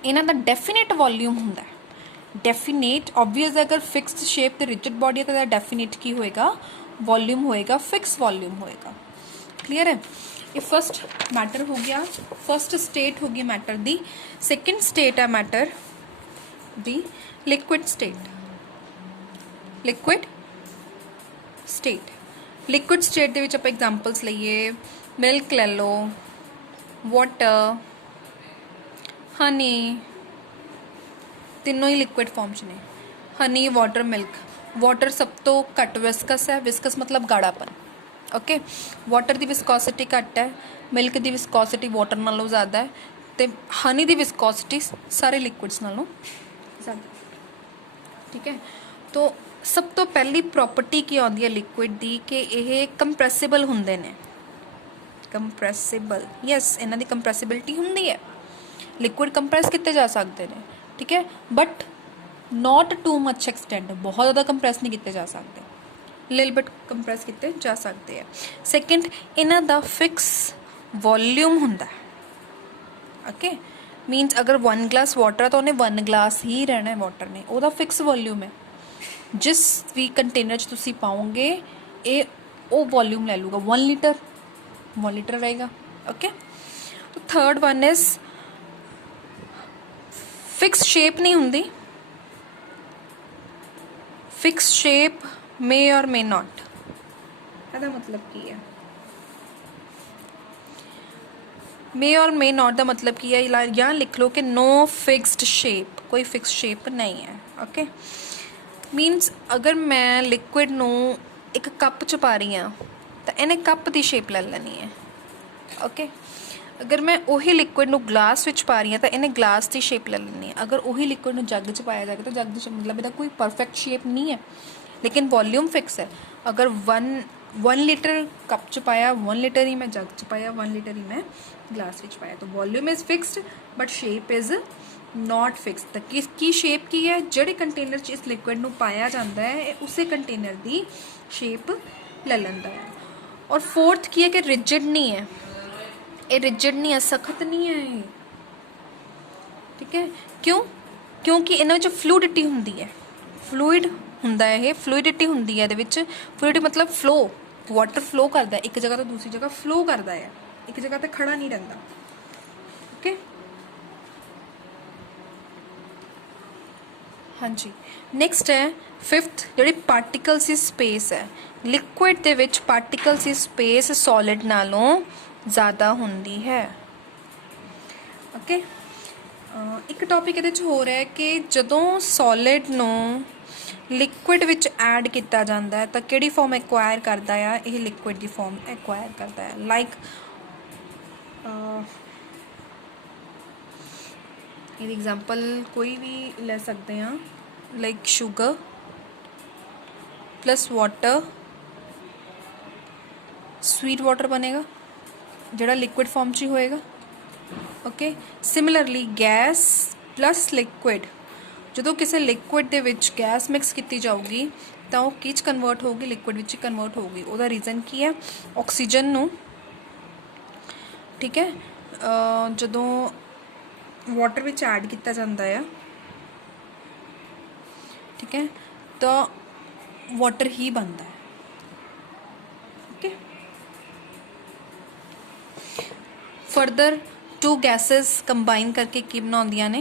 ਇਹਨਾਂ ਦਾ ਡੈਫੀਨੇਟ ਵੋਲਿਊਮ ਹੁੰਦਾ ਹੈ। ਡੈਫੀਨੇਟ ਓਬਵੀਅਸ, ਅਗਰ ਫਿਕਸਡ ਸ਼ੇਪ ਤੇ ਰਿਜਿਡ ਬੋਡੀ ਹੈ ਤਾਂ ਇਹਦਾ ਡੈਫੀਨੇਟ ਕੀ ਹੋਏਗਾ? ਵੋਲਿਊਮ ਹੋਏਗਾ, ਫਿਕਸ ਵੋਲਿਊਮ ਹੋਏਗਾ। ਕਲੀਅਰ ਹੈ? ਇਹ ਫਸਟ ਮੈਟਰ ਹੋ ਗਿਆ, ਫਸਟ ਸਟੇਟ ਹੋ ਗਈ ਮੈਟਰ ਦੀ। ਸੈਕਿੰਡ ਸਟੇਟ ਹੈ ਮੈਟਰ ਦੀ liquid state. Liquid state, liquid state ਦੇ ਵਿੱਚ ਆਪਾਂ ਐਗਜ਼ਾਮਪਲਸ ਲਈਏ, ਮਿਲਕ ਲੈ ਲਓ, ਵਾਟਰ, ਹਨੀ, ਤਿੰਨੋਂ ਹੀ ਲਿਕੁਇਡ ਫਾਰਮ 'ਚ ਨੇ। ਹਨੀ, ਵਾਟਰ, ਮਿਲਕ। ਵਾਟਰ ਸਭ ਤੋਂ ਘੱਟ ਵਿਸਕਸ ਹੈ, ਵਿਸਕਸ ਮਤਲਬ ਗਾੜਾਪਨ। ਓਕੇ, ਵਾਟਰ ਦੀ ਵਿਸਕੋਸਿਟੀ ਘੱਟ ਹੈ, ਮਿਲਕ ਦੀ ਵਿਸਕੋਸਿਟੀ ਵਾਟਰ ਨਾਲੋਂ ਜ਼ਿਆਦਾ ਹੈ, ਅਤੇ ਹਨੀ ਦੀ ਵਿਸਕੋਸਿਟੀ ਸਾਰੇ ਲਿਕੁਇਡਸ ਨਾਲੋਂ ਜ਼ਿਆਦਾ। ਠੀਕ ਹੈ, ਤੋ ਸਭ ਤੋਂ ਪਹਿਲੀ ਪ੍ਰੋਪਰਟੀ ਕੀ ਆਉਂਦੀ ਹੈ ਲਿਕੁਇਡ ਦੀ? ਕਿ ਇਹ ਕੰਪਰੈਸਿਬਲ ਹੁੰਦੇ ਨੇ। ਕੰਪਰੈਸਿਬਲ, ਯੈਸ, ਇਹਨਾਂ ਦੀ ਕੰਪਰੈਸਿਬਿਲਿਟੀ ਹੁੰਦੀ ਹੈ। ਲਿਕੁਇਡ ਕੰਪਰੈਸ ਕੀਤੇ ਜਾ ਸਕਦੇ ਨੇ, ਠੀਕ ਹੈ, but not too much extent, ਬਹੁਤ ਜ਼ਿਆਦਾ ਕੰਪਰੈਸ ਨਹੀਂ ਕੀਤੇ ਜਾ ਸਕਦੇ, ਲਿਲ ਬਿਟ ਕੰਪਰੈਸ ਕੀਤੇ ਜਾ ਸਕਦੇ ਆ। ਸੈਕਿੰਡ, ਇਹਨਾਂ ਦਾ ਫਿਕਸ ਵੋਲਿਊਮ ਹੁੰਦਾ। ਓਕੇ, ਮੀਨਸ ਅਗਰ 1 ਗਲਾਸ ਵਾਟਰ ਤਾਂ ਉਹਨੇ 1 ਗਲਾਸ ਹੀ ਰਹਿਣਾ ਵਾਟਰ ਨੇ, ਉਹਦਾ ਫਿਕਸ ਵੋਲਿਊਮ ਹੈ। ਜਿਸ ਵੀ ਕੰਟੇਨਰ 'ਚ ਤੁਸੀਂ ਪਾਓਗੇ ਇਹ ਉਹ ਵੋਲਿਊਮ ਲੈ ਲੂਗਾ। 1 ਲੀਟਰ 1 ਲੀਟਰ ਰਹੇਗਾ। Okay, third one is fix shape ਨਹੀਂ ਹੁੰਦੀ। Fix shape may or may not, ਇਹਦਾ ਮਤਲਬ ਕੀ ਹੈ? may or may not ਦਾ ਮਤਲਬ ਕੀ ਹੈ? ਜਾਂ ਲਿਖ ਲਓ ਕਿ no fixed shape, ਕੋਈ ਫਿਕਸ ਸ਼ੇਪ ਨਹੀਂ ਹੈ। ਓਕੇ, ਮੀਨਸ ਅਗਰ ਮੈਂ ਲਿਕੁਇਡ ਨੂੰ ਇੱਕ ਕੱਪ 'ਚ ਪਾ ਰਹੀ ਹਾਂ ਤਾਂ ਇਹਨੇ ਕੱਪ ਦੀ ਸ਼ੇਪ ਲੈ ਲੈਣੀ ਹੈ। ਓਕੇ, ਅਗਰ ਮੈਂ ਉਹੀ ਲਿਕੁਇਡ ਨੂੰ ਗਲਾਸ ਵਿੱਚ ਪਾ ਰਹੀ ਹਾਂ ਤਾਂ ਇਹਨੇ ਗਲਾਸ ਦੀ ਸ਼ੇਪ ਲੈ ਲੈਣੀ ਹੈ। ਅਗਰ ਉਹੀ ਲਿਕੁਇਡ ਨੂੰ ਜੱਗ 'ਚ ਪਾਇਆ ਜਾਏਗਾ ਤਾਂ ਜੱਗ ਦੀ ਮਤਲਬ ਇਹਦਾ ਕੋਈ ਪਰਫੈਕਟ ਸ਼ੇਪ ਨਹੀਂ ਹੈ, ਲੇਕਿਨ ਵੋਲਿਊਮ ਫਿਕਸ ਹੈ। ਅਗਰ 1 ਲੀਟਰ ਕੱਪ 'ਚ ਪਾਇਆ, 1 ਲੀਟਰ ਹੀ ਮੈਂ ਜੱਗ 'ਚ ਪਾਇਆ, 1 ਲੀਟਰ ਹੀ ਮੈਂ ਗਲਾਸ ਵਿੱਚ ਪਾਇਆ, ਤਾਂ volume is fixed but shape is not fixed. ਤਾਂ ਕੀ ਸ਼ੇਪ ਕੀ ਹੈ? ਜਿਹੜੇ ਕੰਟੇਨਰ 'ਚ ਇਸ ਲਿਕੁਇਡ ਨੂੰ ਪਾਇਆ ਜਾਂਦਾ ਹੈ ਇਹ ਉਸੇ ਕੰਟੇਨਰ ਦੀ ਸ਼ੇਪ ਲੈ ਲੈਂਦਾ ਹੈ। ਔਰ ਫੋਰਥ ਕੀ ਹੈ ਕਿ ਰਿਜਿਡ ਨਹੀਂ ਹੈ, ਇਹ ਰਿਜਿਡ ਨਹੀਂ ਹੈ, ਸਖਤ ਨਹੀਂ ਹੈ ਇਹ। ਠੀਕ ਹੈ, ਕਿਉਂ? ਕਿਉਂਕਿ ਇਹਨਾਂ ਵਿੱਚ ਫਲੂਇਡਿਟੀ ਹੁੰਦੀ ਹੈ, ਫਲੂਇਡ ਹੁੰਦਾ ਹੈ, ਇਹ ਫਲੂਇਡਿਟੀ ਹੁੰਦੀ ਹੈ ਇਹਦੇ ਵਿੱਚ। ਫਲੂਇਡ ਮਤਲਬ ਫਲੋ, ਵਾਟਰ ਫਲੋ ਕਰਦਾ ਇੱਕ ਜਗ੍ਹਾ ਤੋਂ ਦੂਸਰੀ ਜਗ੍ਹਾ ਫਲੋ ਕਰਦਾ ਹੈ, ਇੱਕ ਜਗ੍ਹਾ 'ਤੇ ਖੜਾ ਨਹੀਂ ਰਹਿੰਦਾ। ਓਕੇ, ਹਾਂਜੀ, ਨੈਕਸਟ ਹੈ ਫਿਫਥ, ਜਿਹੜੀ ਪਾਰਟੀਕਲਸ ਦੀ ਸਪੇਸ ਹੈ। ਲਿਕੁਇਡ ਦੇ ਵਿੱਚ ਪਾਰਟੀਕਲਸ ਦੀ ਸਪੇਸ ਸੋਲਿਡ ਨਾਲੋਂ ਜ਼ਿਆਦਾ ਹੁੰਦੀ ਹੈ। ਓਕੇ, ਇੱਕ ਟੌਪਿਕ ਇਹਦੇ 'ਚ ਹੋ ਰਿਹਾ ਕਿ ਜਦੋਂ ਸੋਲਿਡ ਨੂੰ ਲਿਕੁਇਡ ਵਿੱਚ ਐਡ ਕੀਤਾ ਜਾਂਦਾ ਹੈ ਤਾਂ ਕਿਹੜੀ ਫਾਰਮ ਐਕਵਾਇਰ ਕਰਦਾ ਆ? ਇਹ ਲਿਕੁਇਡ ਦੀ ਫਾਰਮ ਐਕਵਾਇਰ ਕਰਦਾ ਹੈ। ਲਾਈਕ ਇਹਦੀ ਐਗਜ਼ਾਮਪਲ ਕੋਈ ਵੀ ਲੈ ਸਕਦੇ ਹਾਂ, like sugar, plus water, sweet water बनेगा ਜਿਹੜਾ ਲਿਕੁਇਡ ਫਾਰਮ 'ਚ ਹੀ ਹੋਏਗਾ। Okay, similarly gas plus liquid, ਜਦੋਂ ਕਿਸੇ ਲਿਕੁਇਡ ਦੇ ਵਿੱਚ ਗੈਸ ਮਿਕਸ ਕੀਤੀ ਜਾਊਗੀ ਤਾਂ ਉਹ ਕੀ 'ਚ ਕਨਵਰਟ ਹੋਊਗੀ, ਲਿਕੁਇਡ ਵਿੱਚ ਕਨਵਰਟ ਹੋਊਗੀ। ਉਹਦਾ ਰੀਜ਼ਨ ਕੀ ਹੈ, ਆਕਸੀਜਨ ਨੂੰ, ਠੀਕ ਹੈ, ਜਦੋਂ ਵਾਟਰ ਵਿੱਚ ਐਡ ਕੀਤਾ ਜਾਂਦਾ ਆ, ਠੀਕ ਹੈ, ਤਾਂ ਵਾਟਰ ਹੀ ਬਣਦਾ ਹੈ। Okay, further two gases combine करके की बनाउंदियां ने,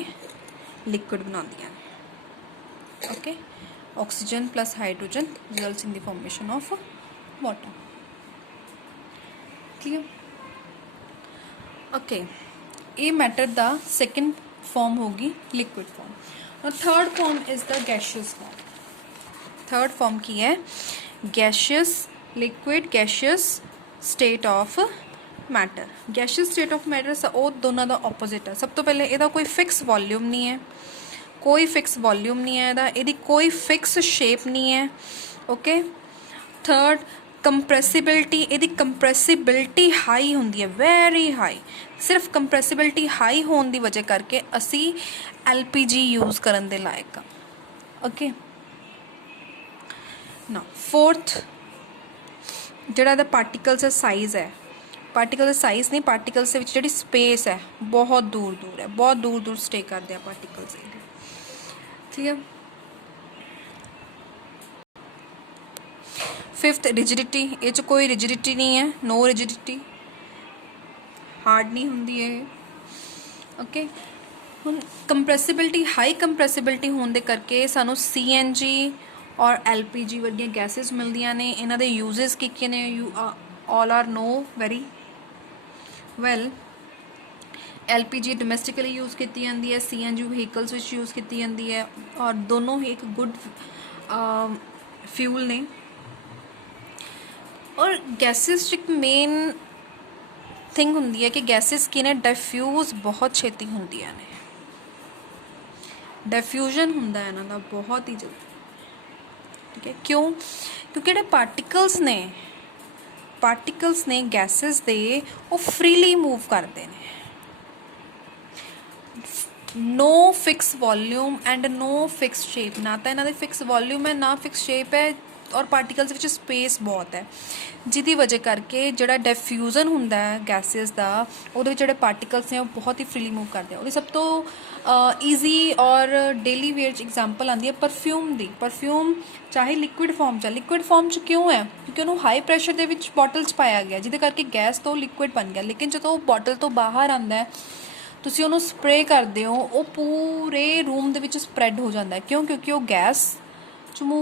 लिक्विड बनाउंदियां ने। Okay, oxygen plus hydrogen results in the formation of water. Clear? Okay, ये मैटर दा सेकंड फॉर्म होगी लिक्विड फॉर्म। और third form is the gaseous form. Third form की है gaseous liquid, gaseous state of matter. Gaseous state of matter वो दोनों का opposite है। सब तो पहले ਇਹਦਾ कोई फिक्स वॉल्यूम नहीं है, कोई फिक्स वॉल्यूम नहीं है, ਇਹਦੀ कोई फिक्स शेप नहीं है। ओके, थर्ड कंप्रैसिबिलिटी, ਇਹਦੀ कंप्रैसिबिलिटी हाई होंदी है, वेरी हाई। सिर्फ कंप्रैसिबिलिटी हाई होने की वजह करके असी LPG यूज़ करन दे लायक। ओके, ना फोर्थ ਜਿਹੜਾ ਇਹਦਾ पार्टिकल्स का साइज़ है, पार्टिकल का साइज़ नहीं, पार्टिकल्स जी स्पेस है बहुत दूर दूर है, बहुत दूर दूर स्टे करते हैं पार्टिकल्स। क्लियर? फिफ्थ रिजिडिटी, ये कोई रिजिडिटी नहीं है, नो रिजिडिटी, हार्ड नहीं होंगी है। ओके, हम कंप्रैसिबिलिटी, हाई कंप्रैसिबिलिटी होने दे करके सानू CNG और LPG वर्गियां गैसेस मिलदियां ने। इन्हां दे यूजेस की ने, you all are know very well. LPG domestically use की जाती है, CNG व्हीकल्स विच यूज़ की जाती है, और दोनों ही एक गुड फ्यूल ने। और गैसेस एक मेन थिंग होंदी है कि गैसेस की ने डिफ्यूज़ बहुत छेती होंदियां ने, डिफ्यूजन होंदा है इन्हां दा बहुत ही जल्दी। ठीक है, क्यों? क्योंकि जिहड़े पार्टिकल्स ने गैसेस दे वो फ्रीली मूव करते हैं। No fix volume and no fix shape, ना तो इन्हों फिक्स वॉल्यूम है ना फिक्स शेप है, और पार्टिकल्स विच स्पेस बहुत है, जिदी वजह करके जिहड़ा डिफ्यूजन हुंदा है गैसेस का, उहदे विच जिहड़े पार्टिकल्स हैं वो बहुत ही फ्रीली मूव करते हैं। उहदी सब तो ईजी और डेली वेयर एग्जाम्पल आती है परफ्यूम की। परफ्यूम चाहे लिक्विड फॉर्म लिक्विड फॉर्म क्यों है? क्योंकि उन्होंने हाई प्रैशर के बॉटल च पाया गया, जिहदे करके गैस तो लिक्विड बन गया। लेकिन जो बॉटल तो बाहर आता है, तुसीं उहनूं स्प्रे करते हो, वो पूरे रूम दे विच स्प्रैड हो जाता है। क्यों? क्योंकि वो गैस च मूव